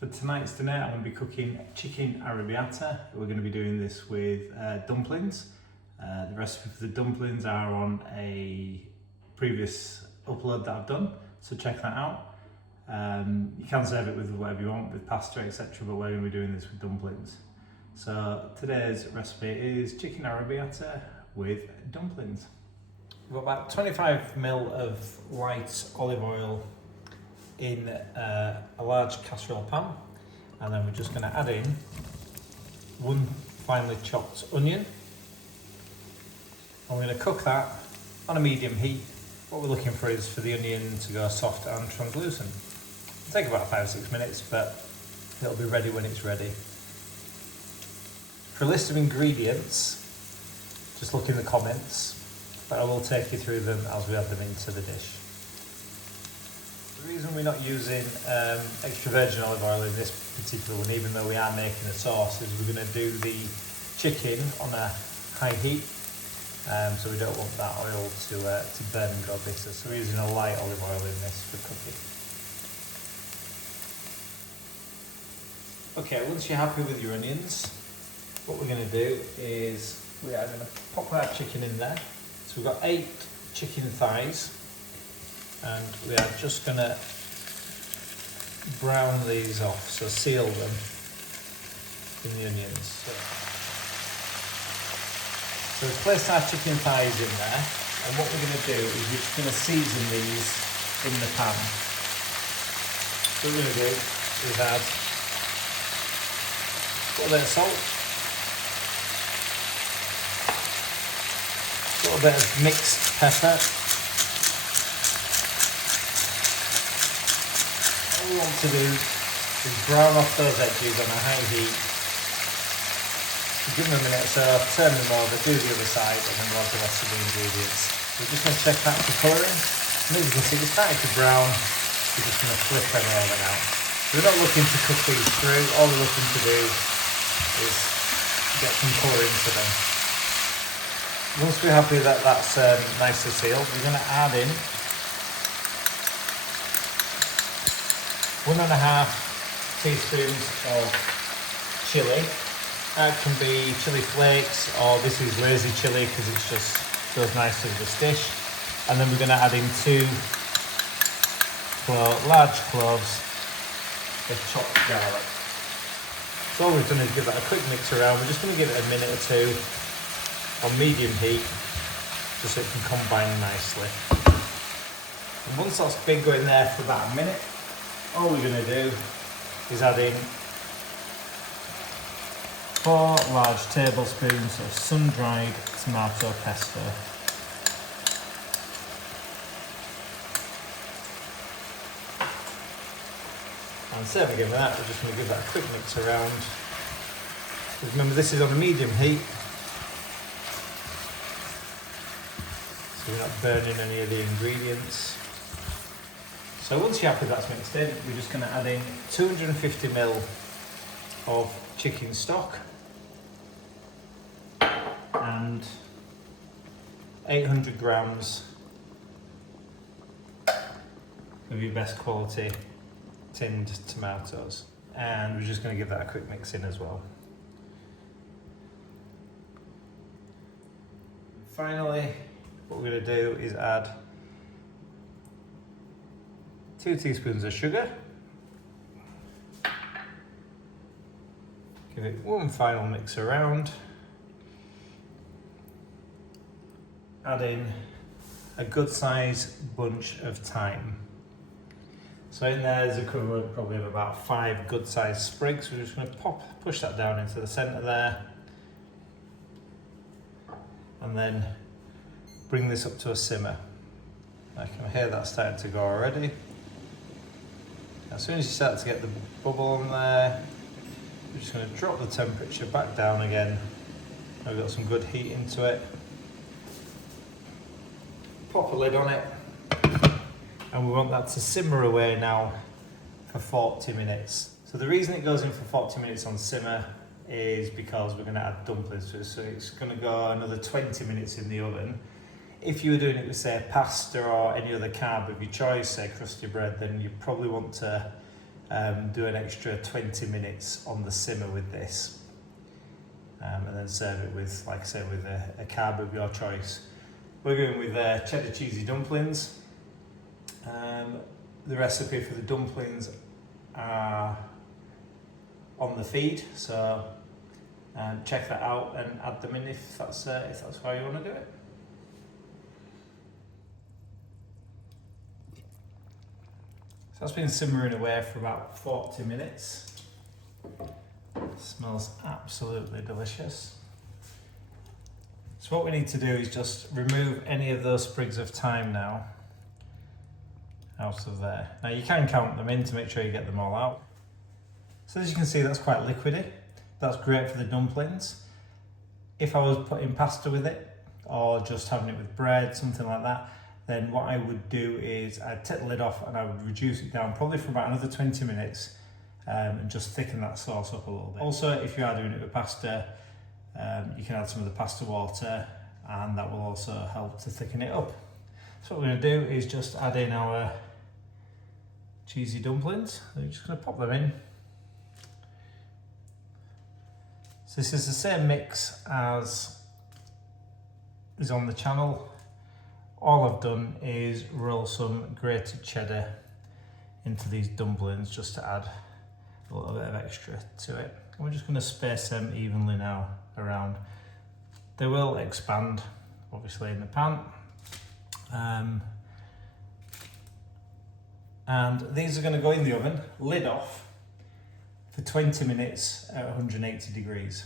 For tonight's dinner, I'm going to be cooking chicken arrabbiata. We're going to be doing this with dumplings. The recipe for the dumplings are on a previous upload that I've done, so check that out. You can serve it with whatever you want, with pasta, etc., but we're going to be doing this with dumplings. So today's recipe is chicken arrabbiata with dumplings. We've got about 25 ml of light olive oil in a large casserole pan, and then we're just going to add in one finely chopped onion, and we're going to cook that on a medium heat. What we're looking for is for the onion to go soft and translucent. It'll take about 5-6 minutes, but it'll be ready when it's ready. For a list of ingredients, just look in the comments, but I will take you through them as we add them into the dish. The reason we're not using extra virgin olive oil in this particular one, even though we are making a sauce, is we're going to do the chicken on a high heat, so we don't want that oil to burn and go bitter. So we're using a light olive oil in this for cooking. Okay, once you're happy with your onions, what we're going to do is we are going to pop our chicken in there. So we've got 8 chicken thighs, and we are just going to brown these off, so seal them in the onions. So we've placed our chicken thighs in there, and what we're going to do is we're just going to season these in the pan. So what we're going to do is add a little bit of salt, a little bit of mixed pepper. All we want to do is brown off those edges on a high heat. Give them a minute or so, turn them over, do the other side, and then we'll add the rest of the ingredients. We're just going to check that for colouring, and as you can see it's starting to brown. We're just going to flip them over now. We're not looking to cook these through, all we're looking to do is get some colour into them. Once we're happy that that's nicely sealed, we're going to add in 1.5 teaspoons of chilli. That can be chilli flakes, or this is lazy chilli because it just goes nicely with this dish. And then we're going to add in 2 large cloves of chopped garlic. So all we've done is give that a quick mix around. We're just going to give it a minute or 2 on medium heat, just so it can combine nicely. And once that's been going there for about a minute, all we're going to do is add in 4 large tablespoons of sun-dried tomato pesto. And same again with that, we're just going to give that a quick mix around. Remember, this is on a medium heat, so we're not burning any of the ingredients. So once you're happy that's mixed in, we're just going to add in 250 ml of chicken stock and 800 grams of your best quality tinned tomatoes, and we're just going to give that a quick mix in as well. Finally, what we're going to do is add 2 teaspoons of sugar. Give it one final mix around. Add in a good size bunch of thyme. So in there is equivalent probably of about 5 good sized sprigs. We're just going to push that down into the centre there. And then bring this up to a simmer. I can hear that starting to go already. As soon as you start to get the bubble on there, we're just going to drop the temperature back down again. I've got some good heat into it. Pop a lid on it, and we want that to simmer away now for 40 minutes. So the reason it goes in for 40 minutes on simmer is because we're going to add dumplings to it, so it's going to go another 20 minutes in the oven. If you were doing it with, say, pasta or any other carb of your choice, say crusty bread, then you probably want to do an extra 20 minutes on the simmer with this. And then serve it with, like I said, with a carb of your choice. We're going with cheddar cheesy dumplings. The recipe for the dumplings are on the feed, so check that out and add them in if that's how you want to do it. So that's been simmering away for about 40 minutes. Smells absolutely delicious. So what we need to do is just remove any of those sprigs of thyme now out of there. Now you can count them in to make sure you get them all out. So as you can see, that's quite liquidy. That's great for the dumplings. If I was putting pasta with it or just having it with bread, something like that, then what I would do is I'd take the lid off and I would reduce it down probably for about another 20 minutes and just thicken that sauce up a little bit. Also, if you are doing it with pasta, you can add some of the pasta water and that will also help to thicken it up. So what we're going to do is just add in our cheesy dumplings. So we're just going to pop them in. So this is the same mix as is on the channel. All I've done is roll some grated cheddar into these dumplings just to add a little bit of extra to it. And we're just going to space them evenly now around. They will expand, obviously, in the pan. And these are going to go in the oven, lid off, for 20 minutes at 180 degrees.